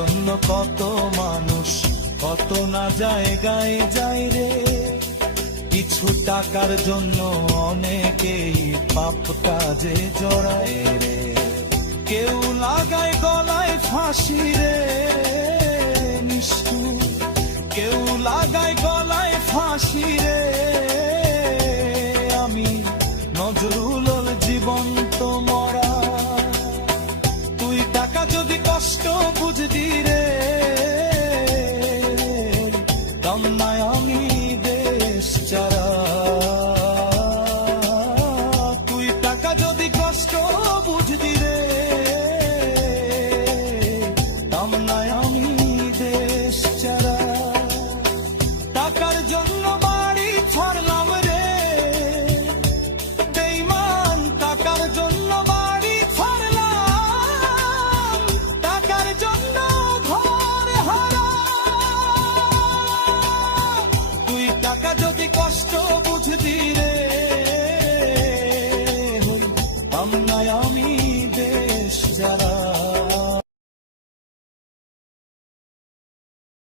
জন্য কত মানুষ কত না জায়গায় যায় রে, কিছু টাকার জন্য অনেকেই পাপ কাজে জড়ায় রে। কেউ লাগায় গলায় ফাঁসি রে নিষ্ঠুর, কেউ লাগায় গলায় ফাঁসি রে। আমি নজরুল জীবন্ত মরা, তুই টাকা যদি কষ্ট বুঝবি রে,